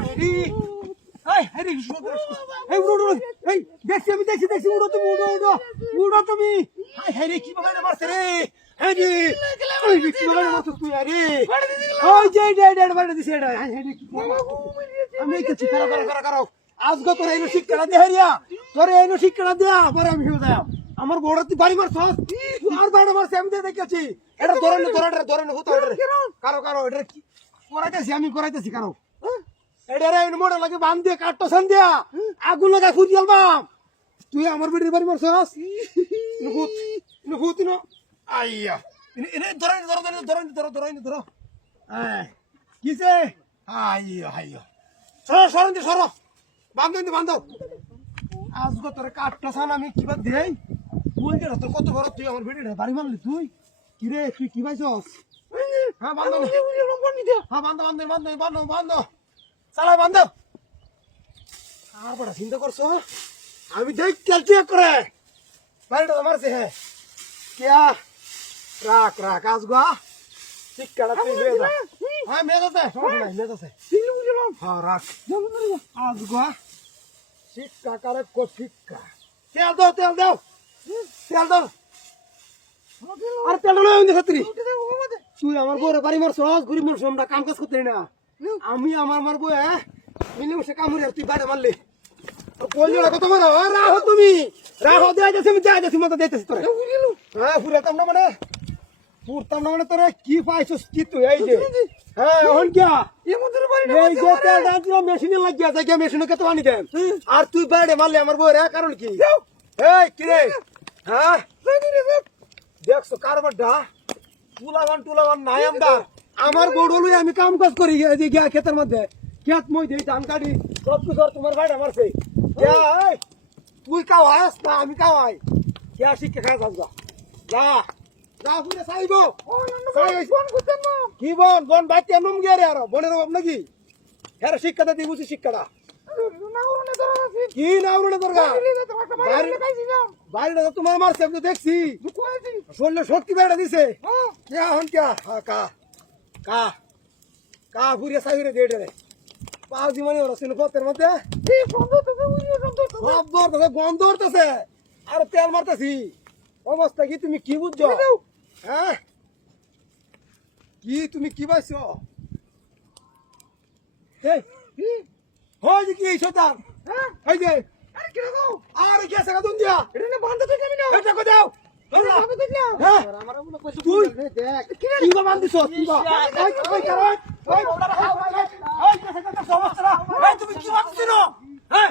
আরে এই আরে এই উড়ো উড়ো এই দেখছি আমি দেখছি উড়ো তুমি উড়ো তুমি আরে কি বাগানে মারছে রে আরে ওই কি বাগানে মারছ তুই আরে ওই যে ডেড বাড়ি দিছে এটা আরে কি আমি কিছু করো আজকে তোর এই শিক্ষা দে হারিয়া তোর এই শিক্ষা দে পরে আমি হয়ে যাব আমার বড় তুই বাড়ি মারছ আর বাড়ি মারছে আমি দেখেছি এটা ধরে হতো কারো এটা কি করাইতেছি কারো এটা রে মোড়ে লাগে বান দিয়ে কাটতো সান দিয়া আগুন লাগা ফুটি আলবাম তুই আমার বেটির বাড়ি মারছস নুহুত আইয়া এনে ধরো কিসে আইয়া সরো বান্ধ আজকে তোর কাটতো সান আমি কিবা দেই তুই কেন তোর কত বড় তুই আমার বেটির বাড়ি মারলি তুই কিরে তুই কি পাইছস হ্যাঁ বান্ধ চালাই বান্ধ আর বড় চিন্তা করছো আমি দেখ চেক করে বাড়িটা মারছে হ্যাঁ কিয়া রাখ আজগা শিক্ষাটা তুই মেয়ে হ্যাঁ মেয়েছে হ্যাঁ রাখ আজগা শিক্ষা কারে শিক্ষা তেল দাও আর তেল খাতরি তুই আমার বউরে বাড়ি মারছ গরিব মানুষ আমরা কাম কাজ করতে না আমি আমার বউ মিলে বসে কামড়ে তুই বাইরে মারলি কত মারো রাহো তুমি রাহো দেয়াছি মতো দিতেছি তোরে হ্যাঁ ফুরাতাম না মানে তোরে কি পাইছস কি তুই এই যে হ্যাঁ এখন কিয়া এই যে তেল দাঁড়িয়ে মেশিনে লাগিয়া যায় মেশিনে কত আনি দেন আর তুই বাইরে মারলি আমার বউরে কারণ কি এই কিরে হ্যাঁ দেখছো কারবারটা টুলাবান নাই আমার গরু আমি কাম কাজ করি গিয়া ক্ষেতের মধ্যে ক্ষেত মই দিই ধান কাটি সব কিছু তোমার ভাইটা মারছে তুই কাওয়াস না আমি কাওয়াই কে শিক্ষা খাই যা ফুলে চাইব কি বন বাইতে নুম গিয়ে রে আর বনের অভাব নাকি হ্যাঁ শিক্ষাটা দিই বুঝি শিক্ষাটা কি না দরকার বাইরে তোমার মারছে আমি তো দেখছি শরীরে শক্তি বেড়ে দিছে কা ফুরিয়ে সাইরে দিয়ে রে পাঁচি মানে ওরা ছিল পথের মধ্যে গন্ধ হতেছে আর তেল মারতেছি অবস্থা কি তুমি কি বুঝছো হ্যাঁ তুমি কি পাইছ হয় কি শতান এই যে আরে কি আছে কাদুন দিয়া এটা বান্ধ তুই যাবি না এটা কো দাও তুই দেখ কি বান্ধিস তুই ওই কারণ ওই তুমি কি বান্ধিস না হ্যাঁ